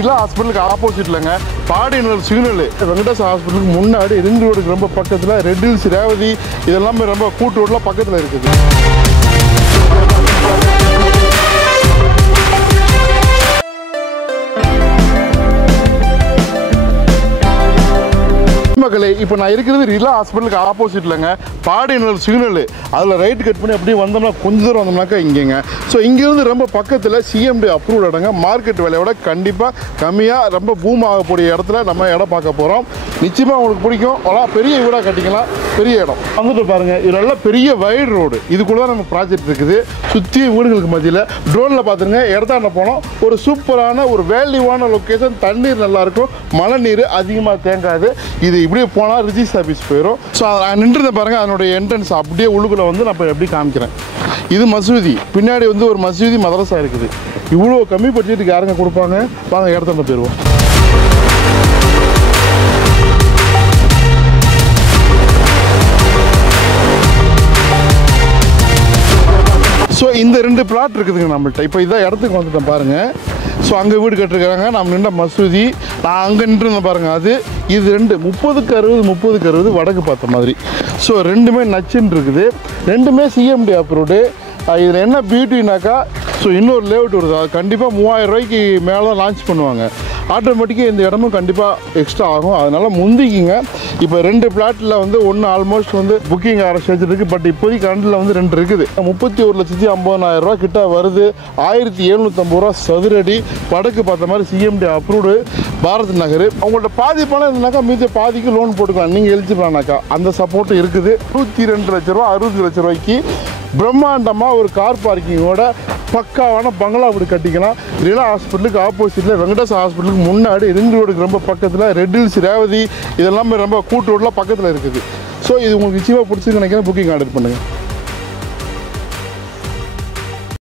இல்ல ஹாஸ்பிட்டலுக்கு ஆப்போசிட்லங்க பாடியனூர் சிக்னல் வெங்கடேஷ் ஹாஸ்பிட்டலுக்கு முன்னாடி ரிங் ரோடுக்கு ரொம்ப பக்கத்தில் ரெட் ஹில்ஸ் ரேவதி இதெல்லாமே ரொம்ப கூட்டு ரோட்ல பக்கத்தில் இருக்குது. மக்களே இப்போ நான் இருக்கிறது ரிலா ஹாஸ்பிட்டலுக்கு ஆப்போசிட்லங்க பாடியனூர் சிக்னல் அதில் ரைட் கட் பண்ணி அப்படியே வந்தோம்னா கொஞ்சம் தூரம் வந்தோம்னாக்கா இங்கேங்க. ஸோ இங்கேருந்து ரொம்ப பக்கத்தில் சிஎம்டி அப்ரூவ்ட் இடங்க மார்க்கெட் விலையோட கண்டிப்பாக கம்மியாக ரொம்ப பூம் ஆகக்கூடிய இடத்துல நம்ம இடம் பார்க்க போகிறோம். நிச்சயமாக உங்களுக்கு பிடிக்கும். அவ்வளோ பெரிய வீடாக கட்டிக்கலாம், பெரிய இடம் வந்துட்டு பாருங்கள். இது நல்லா பெரிய வைட் ரோடு, இதுக்குள்ளே தான் நம்ம ப்ராஜெக்ட் இருக்குது. சுற்றி வீடுகளுக்கு மத்தியில் ட்ரோனில் பார்த்துருங்க இடத்தாண்ட போனோம். ஒரு சூப்பரான ஒரு வேல்யூவான லொக்கேஷன், தண்ணீர் நல்லாயிருக்கும், மழை நீர் அதிகமாக தேங்காது. இது இப்படியே போனால் ரிஜிஸ்டர் ஆஃபீஸ் போயிடும். ஸோ நான் நின்றுத பாருங்கள், அதனுடைய என்ட்ரன்ஸ் அப்படியே உள்ளுக்குள்ளே வந்து நான் இப்போ எப்படி காமிக்கிறேன். இது மசூதி, பின்னாடி வந்து ஒரு மசூதி மதரசா இருக்குது. இவ்வளோ கம்மி பட்ஜெட்டுக்கு யாருங்க கொடுப்பாங்க? வாங்க இடத்தாண்ட போயிடுவோம். ஸோ இந்த ரெண்டு பிளாட் இருக்குதுங்க நம்மள்கிட்ட. இப்போ இதான் இடத்துக்கு வந்துட்டேன் பாருங்கள். ஸோ அங்கே வீடு கட்டிருக்கிறாங்க, நம்ம நின்ற மசூதி, நான் அங்கே நின்றுருந்தேன் பாருங்கள். அது இது ரெண்டு 30/60 வடக்கு பார்த்த மாதிரி. ஸோ ரெண்டுமே நச்சுன்னு இருக்குது, ரெண்டுமே சிஎம்டி அப்ரூவ்டு. இதில் என்ன பியூட்டினாக்கா, ஸோ இன்னொரு லேஅவுட் வருது, அது கண்டிப்பாக 3000 ரூபாய்க்கு மேலே லான்ச் பண்ணுவாங்க. ஆட்டோமேட்டிக்காக இந்த இடமும் கண்டிப்பாக எக்ஸ்ட்ரா ஆகும், அதனால் முந்திக்கிங்க. இப்போ ரெண்டு பிளாட்டில் வந்து ஒன்று ஆல்மோஸ்ட் வந்து புக்கிங் ஆரம்பிச்சு இருக்குது. பட் இப்போதைக்கு கரண்டில் வந்து ரெண்டு இருக்குது. 31,50,000 ரூபா கிட்ட வருது. 1750 ரூபா சதுரடி, வடக்கு பார்த்த மாதிரி சிஎம்டி அப்ரூவ்டு, பாரத் நகர். அவங்கள்ட்ட பாதி பணம் இருந்தாக்கா மீதி பாதிக்கு லோன் போட்டுக்கலாம், நீங்கள் எலிஜிபிளானாக்கா. அந்த சப்போர்ட்டும் இருக்குது. 102 லட்ச ரூபா 60 லட்ச ரூபாய்க்கு பிரம்மாண்டமாக ஒரு கார் பார்க்கிங்கோட பக்காவான பங்களா வீடு கட்டிக்கலாம். ரிலா ஹாஸ்பிட்டலுக்கு ஆப்போசிட்டில் வெங்கடேஷ் ஹாஸ்பிட்டலுக்கு முன்னாடி ரிங் ரோடுக்கு ரொம்ப பக்கத்தில் ரெட் ஹில்ஸ் ரேவதி இதெல்லாமே ரொம்ப கூட்டு ரோட்டில் பக்கத்தில் இருக்குது. ஸோ இது உங்களுக்கு நிச்சயமாக பிடிச்சிருக்கு நினைக்கிறேன். புக்கிங் ஆர்டர் பண்ணுங்கள்.